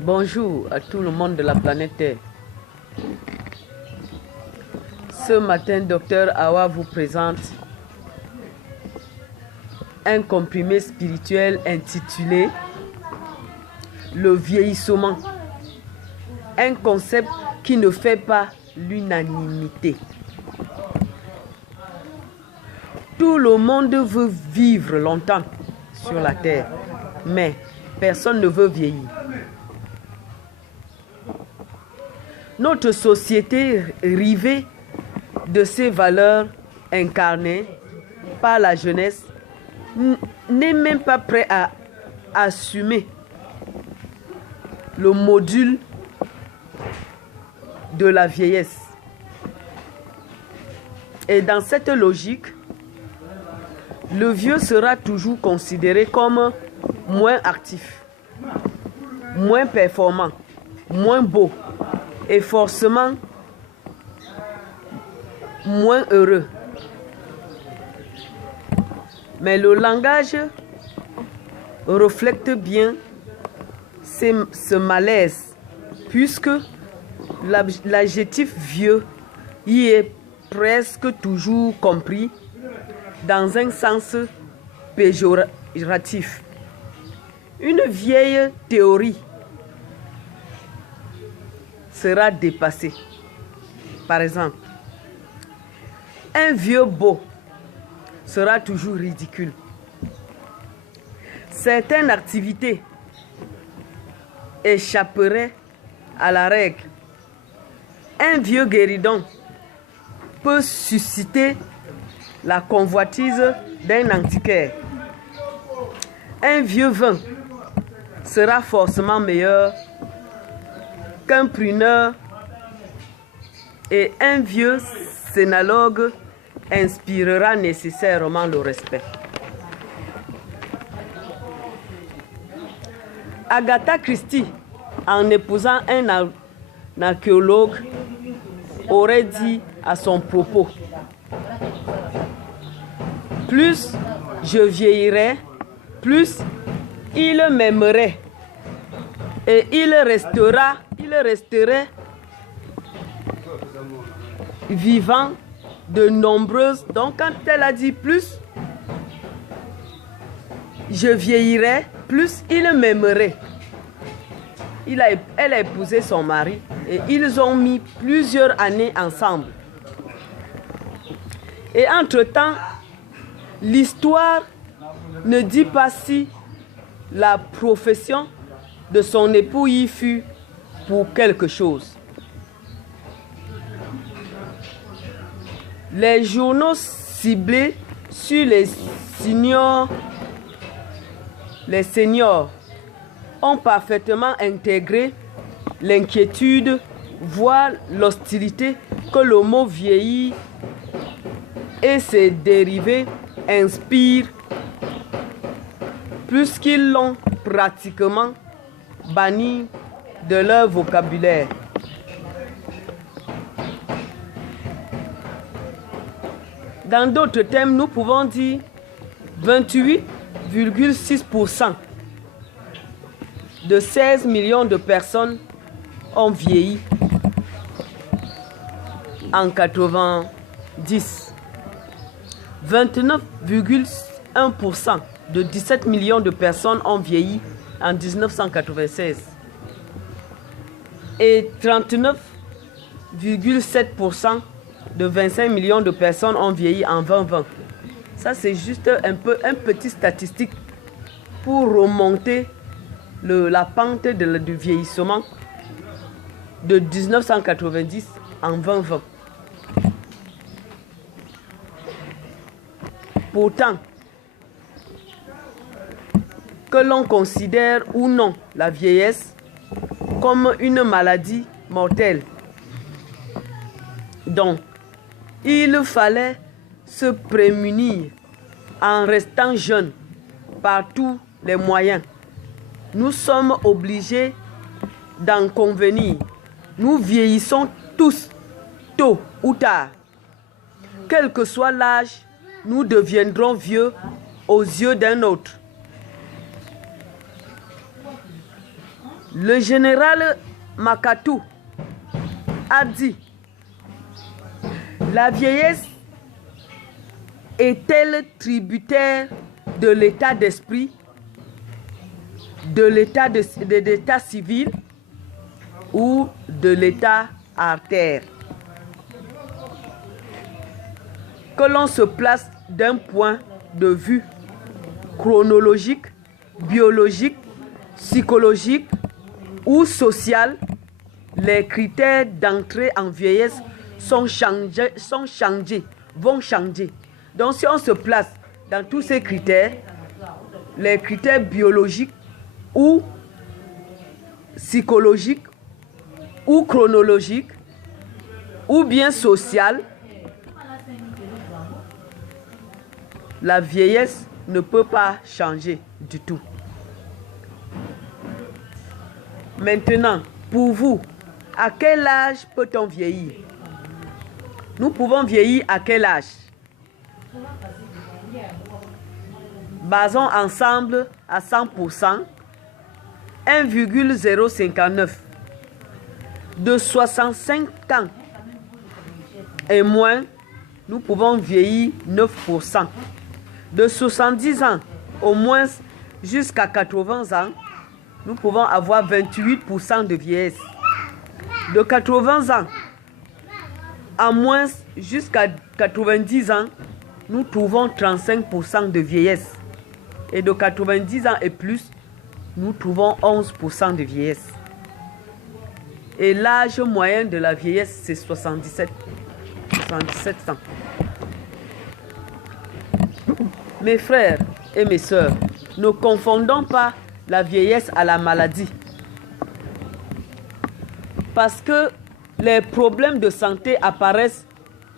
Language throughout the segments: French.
Bonjour à tout le monde de la planète Terre. Ce matin, Dr Awa vous présente un comprimé spirituel intitulé le vieillissement. Un concept qui ne fait pas l'unanimité. Tout le monde veut vivre longtemps sur la terre, mais personne ne veut vieillir. Notre société rivée de ses valeurs incarnées par la jeunesse n'est même pas prêt à assumer le module de la vieillesse. Et dans cette logique, le vieux sera toujours considéré comme moins actif, moins performant, moins beau et forcément moins heureux. Mais le langage reflète bien ce malaise, puisque l'adjectif vieux y est presque toujours compris dans un sens péjoratif. Une vieille théorie sera dépassée. Par exemple, un vieux beau sera toujours ridicule. Certaines activités échapperaient à la règle. Un vieux guéridon peut susciter la convoitise d'un antiquaire. Un vieux vin sera forcément meilleur qu'un pruneur et un vieux scénologue inspirera nécessairement le respect. Agatha Christie, en épousant un archéologue, aurait dit à son propos: plus je vieillirai, plus il m'aimerait et il resterait vivant de nombreuses. Donc quand elle a dit plus je vieillirai, plus il m'aimerait. Elle a épousé son mari et ils ont mis plusieurs années ensemble. Et entre-temps, l'histoire ne dit pas si la profession de son époux y fut pour quelque chose. Les journaux ciblés sur les seniors ont parfaitement intégré l'inquiétude, voire l'hostilité que le mot vieillir et ses dérivés inspirent, puisqu'ils l'ont pratiquement banni de leur vocabulaire. Dans d'autres termes, nous pouvons dire 28,6% de 16 millions de personnes ont vieilli en 90. 29,1% de 17 millions de personnes ont vieilli en 1996. Et 39,7% de 25 millions de personnes ont vieilli en 2020. Ça, c'est juste un petit statistique pour remonter la pente du vieillissement de 1990 en 2020. Pourtant, que l'on considère ou non la vieillesse comme une maladie mortelle, donc il fallait se prémunir en restant jeune par tous les moyens. Nous sommes obligés d'en convenir. Nous vieillissons tous, tôt ou tard. Quel que soit l'âge, nous deviendrons vieux aux yeux d'un autre. Le général Makatou a dit: la vieillesse est-elle tributaire de l'état d'esprit, de l'état civil ou de l'état artère? Que l'on se place d'un point de vue chronologique, biologique, psychologique ou social, les critères d'entrée en vieillesse vont changer. Donc si on se place dans tous ces critères, les critères biologiques ou psychologiques ou chronologiques ou bien social, la vieillesse ne peut pas changer du tout. Maintenant, pour vous, à quel âge peut-on vieillir? Nous pouvons vieillir à quel âge? Basons ensemble à 100%, 1,059. De 65 ans et moins, nous pouvons vieillir 9%. De 70 ans au moins jusqu'à 80 ans, nous pouvons avoir 28% de vieillesse. De 80 ans à moins jusqu'à 90 ans, nous trouvons 35% de vieillesse. Et de 90 ans et plus, nous trouvons 11% de vieillesse. Et l'âge moyen de la vieillesse, c'est 77 ans. Mes frères et mes sœurs, ne confondons pas la vieillesse à la maladie. Parce que les problèmes de santé apparaissent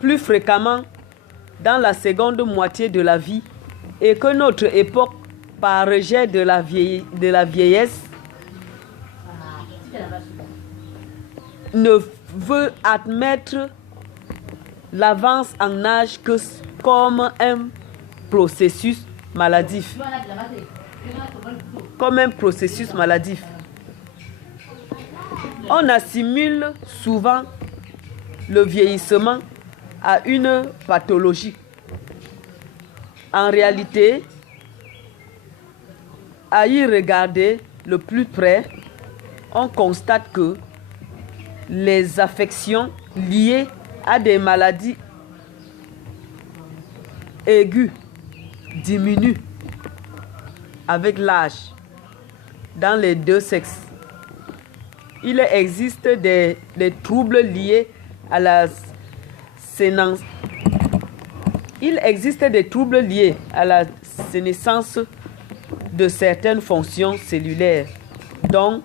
plus fréquemment dans la seconde moitié de la vie et que notre époque, par rejet de la vieillesse, ne veut admettre l'avance en âge que comme un processus maladif. Comme un processus maladif. On assimile souvent le vieillissement à une pathologie. En réalité, à y regarder le plus près, on constate que les affections liées à des maladies aiguës diminuent avec l'âge dans les deux sexes. Il existe des troubles liés à la sénescence. Il existe des troubles liés à la sénescence de certaines fonctions cellulaires, dont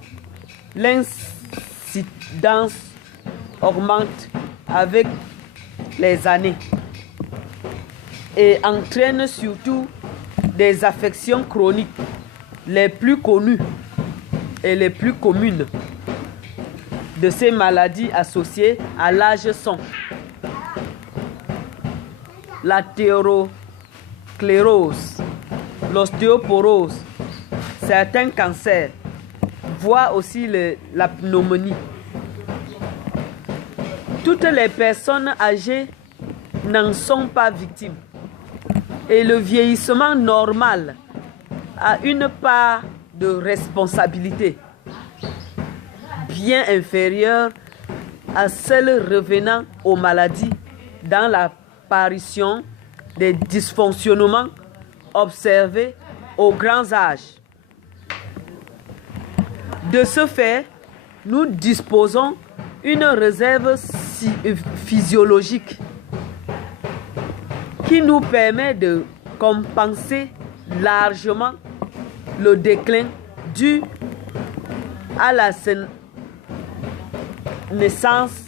l'incidence augmente avec les années et entraîne surtout des affections chroniques. Les plus connues et les plus communes de ces maladies associées à l'âge sont l'athérosclérose, l'ostéoporose, certains cancers, voire aussi la pneumonie. Toutes les personnes âgées n'en sont pas victimes. Et le vieillissement normal a une part de responsabilité bien inférieure à celle revenant aux maladies dans l'apparition des dysfonctionnements observés aux grands âges. De ce fait, nous disposons d'une réserve physiologique qui nous permet de compenser largement le déclin dû à la naissance,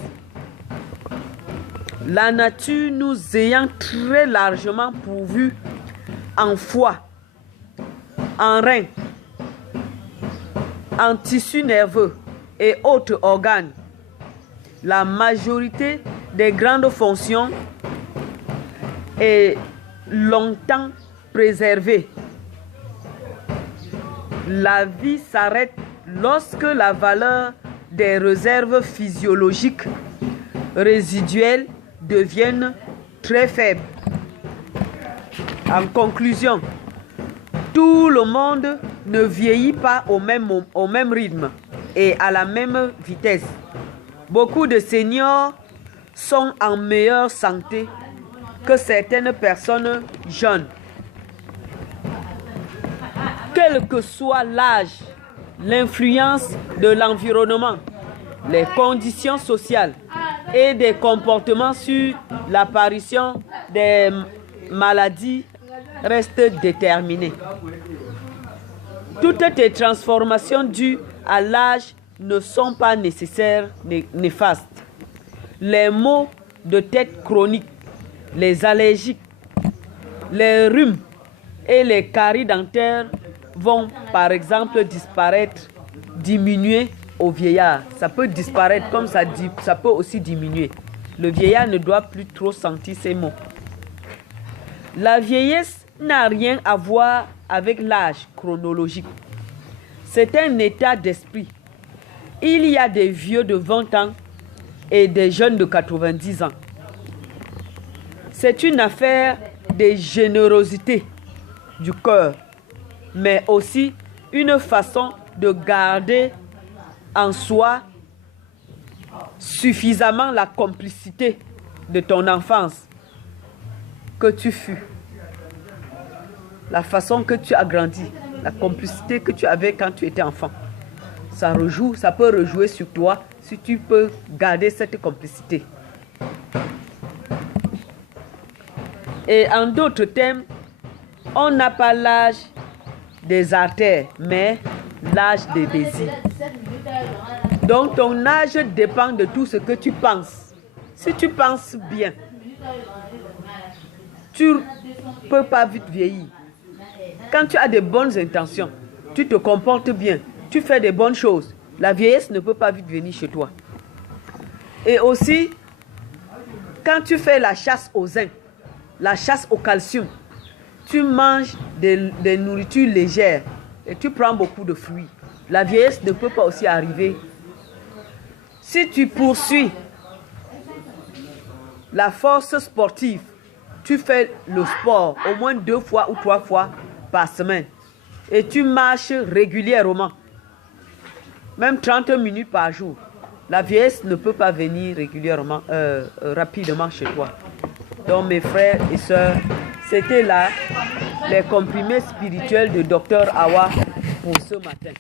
la nature nous ayant très largement pourvus en foie, en reins, en tissu nerveux et autres organes. La majorité des grandes fonctions est longtemps préservée. La vie s'arrête lorsque la valeur des réserves physiologiques résiduelles deviennent très faibles. En conclusion, tout le monde ne vieillit pas au même rythme et à la même vitesse. Beaucoup de seniors sont en meilleure santé que certaines personnes jeunes. Quel que soit l'âge, l'influence de l'environnement, les conditions sociales et des comportements sur l'apparition des maladies restent déterminés. Toutes les transformations dues à l'âge ne sont pas nécessaires néfastes. Les maux de tête chroniques, les allergiques, les rhumes et les caries dentaires vont par exemple diminuer au vieillard. Ça peut disparaître comme ça peut aussi diminuer. Le vieillard ne doit plus trop sentir ces maux. La vieillesse n'a rien à voir avec l'âge chronologique. C'est un état d'esprit. Il y a des vieux de 20 ans et des jeunes de 90 ans. C'est une affaire de générosité du cœur, mais aussi une façon de garder en soi suffisamment la complicité de ton enfance que tu fus. La façon que tu as grandi, la complicité que tu avais quand tu étais enfant. Ça peut rejouer sur toi si tu peux garder cette complicité. Et en d'autres termes, on n'a pas l'âge des artères, mais l'âge des désirs. Donc ton âge dépend de tout ce que tu penses. Si tu penses bien, tu ne peux pas vite vieillir. Quand tu as de bonnes intentions, tu te comportes bien, tu fais de bonnes choses, la vieillesse ne peut pas vite venir chez toi. Et aussi, quand tu fais la chasse au zinc, la chasse au calcium, tu manges des nourritures légères et tu prends beaucoup de fruits. La vieillesse ne peut pas aussi arriver. Si tu poursuis la force sportive, tu fais le sport au moins 2 fois ou 3 fois par semaine et tu marches régulièrement, même 30 minutes par jour, la vieillesse ne peut pas venir régulièrement, rapidement chez toi. Donc mes frères et sœurs, c'était là les comprimés spirituels de Dr Awa pour ce matin.